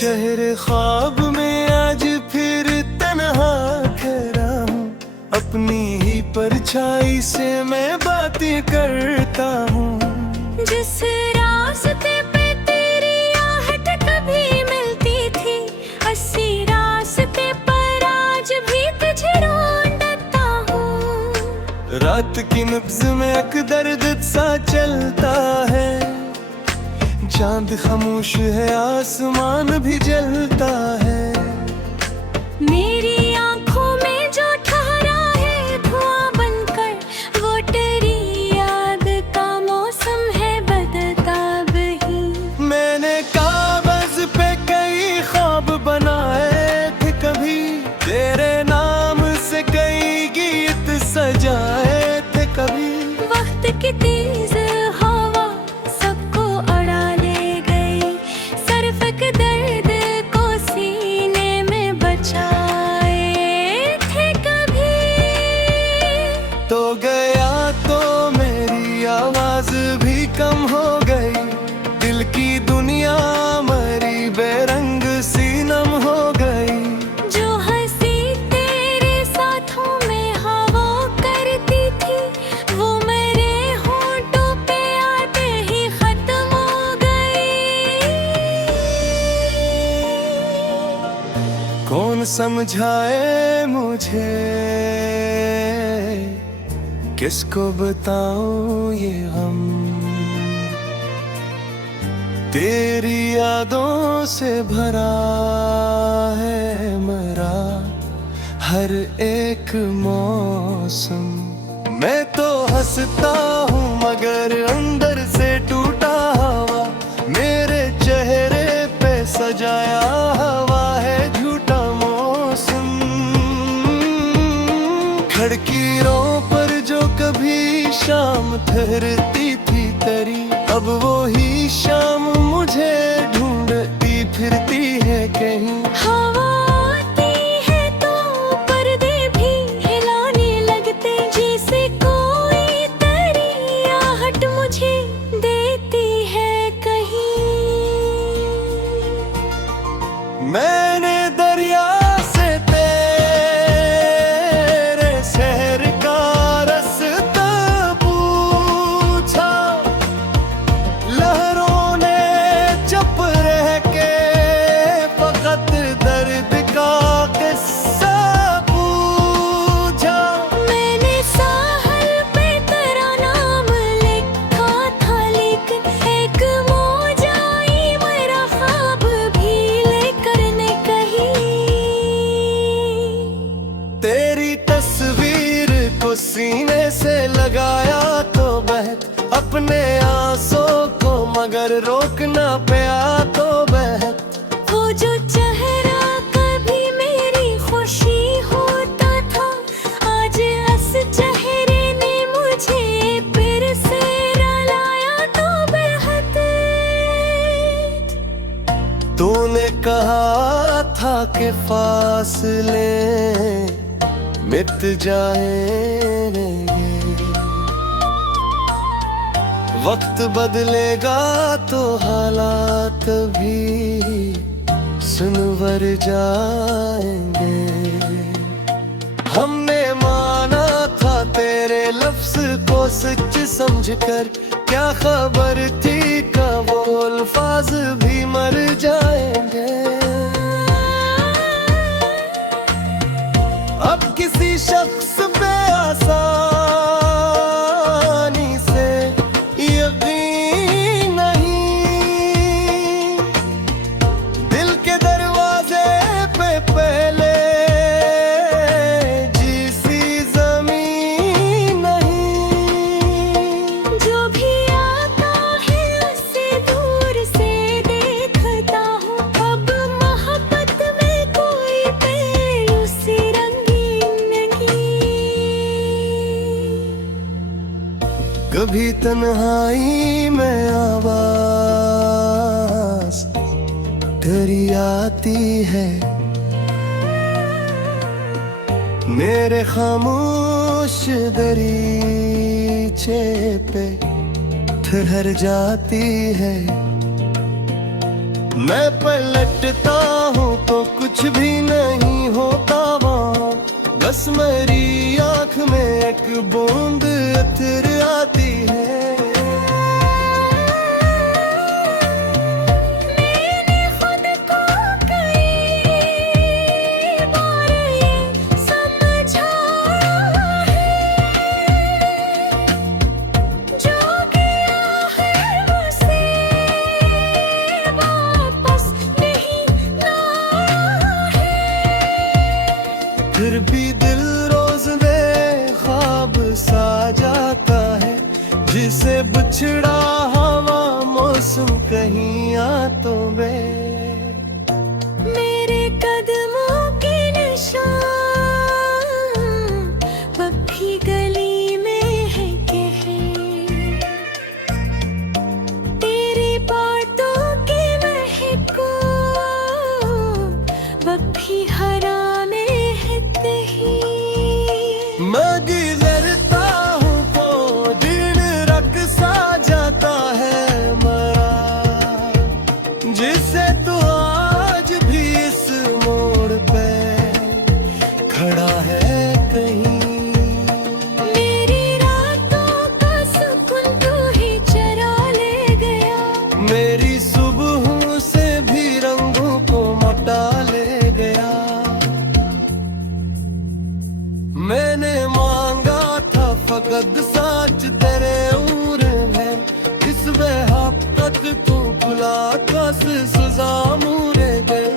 शहर ख्वाब में आज फिर तन्हा खड़ा हूँ, अपनी ही परछाई से मैं बातें करता हूँ। जिस रास्ते पे तेरी आहट कभी मिलती थी, अस्सी रास्ते पर आज भी तुझे ढूंढता हूँ। रात की नब्ज में एक दर्द सा चलता है, चांद खामोश है आसमान भी जलता है। मेरी आंखों में जो ठहरा है धुआं बनकर, वो तेरी याद का मौसम है बदलता वही। मैंने कागज पे कई ख्वाब बनाए थे कभी, तेरे नाम से कई गीत सजाए थे कभी। वक्त की तेज हवा सबको उड़ा ले गई, सरफक दर्द को सीने में बचाए थे कभी। तो गया तो मेरी आवाज भी कम हो गई, दिल की दुनिया मरी बेरंग सी नम हो गई। जो हंसी तेरे साथों में हवा करती थी, वो मेरे होंठों पे आते ही खत्म हो गई। कौन समझाए मुझे, किसको बताऊं ये हम, तेरी यादों से भरा है मेरा हर एक मौसम। मैं तो हंसता हूँ मगर अंदर से टूटा हुआ, मेरे चेहरे पे सजाया हुआ है झूठा मौसम। खिड़कियों पर जो कभी शाम ठहरती थी तेरी, अब वो ही शाम मुझे ढूंढती फिरती है कहीं। हवा आती है तो पर्दे भी हिलाने लगते, जैसे कोई तेरी आहट मुझे देती है कहीं। मैंने दरिया से तेरे शहर का रास्ता पूछा, लहरों ने चुप रह के फकत दर्द का किस्सा पूछा। मैंने साहल पे तेरा नाम लिखा था, लेकिन एक मौज आई मेरा ख्वाब भी लेकर ने कही। तेरी तस्वीर को सीने से लगाया तो बहत, अपने आंसू को मगर रोकना पिया तो बहत। वो जो चेहरा कभी मेरी खुशी होता था, आज उस चेहरे ने मुझे फिर से रुलाया तो बेहद। तूने कहा था कि फासले मिट जाएंगे, वक्त बदलेगा तो हालात भी सुनवर जाएंगे। हमने माना था तेरे लफ्ज को सच समझकर, क्या खबर थी कब वो अल्फाज भी मर जाएंगे। अब किसी शख्स पे आसानी से यकीन नहीं, दिल के दरवाजे पे पहले जिसी जमीन नहीं। जो भी आता है उससे दूर से देखता हूँ, अब मोहब्बत में कोई पहलू सी रंगीन नहीं। कभी तन्हाई में आवाज तेरी आती है, मेरे खामोश दरीचे पे ठहर जाती है। मैं पलटता हूँ तो कुछ भी नहीं होता वहाँ, बस मेरी आँख में एक बूंद अथर आती है। मैंने खुद को कई बार ये समझा है, जो किया है उसे वापस नहीं लाना है। फिर भी दिल रोज में ख्वाब सा जाता है, जिसे बिछड़ा हवा मौसम कहीं आतों में। मेरे कदमों के निशान पक्की गली में है कहे, तेरी बातों की महको पक्की हरा में है कहीं। मैं गुजरता हूँ तो दिन रख सा जाता है मरा, जिसे तू आज भी इस मोड़ पे खड़ा है कहीं। मेरी रातों का सुकून तू ही चरा ले गया, मेरी सुबहों से भी रंगों को मोटा ले गया। मैंने मांगा था फकत सच तेरे उम्र में, इस बेहद तू खुला कस सजा मुरे गए।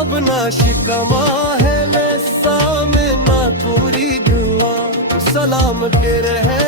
अब ना शिकवा है ले सामे ना पूरी दुआ, सलाम के रहे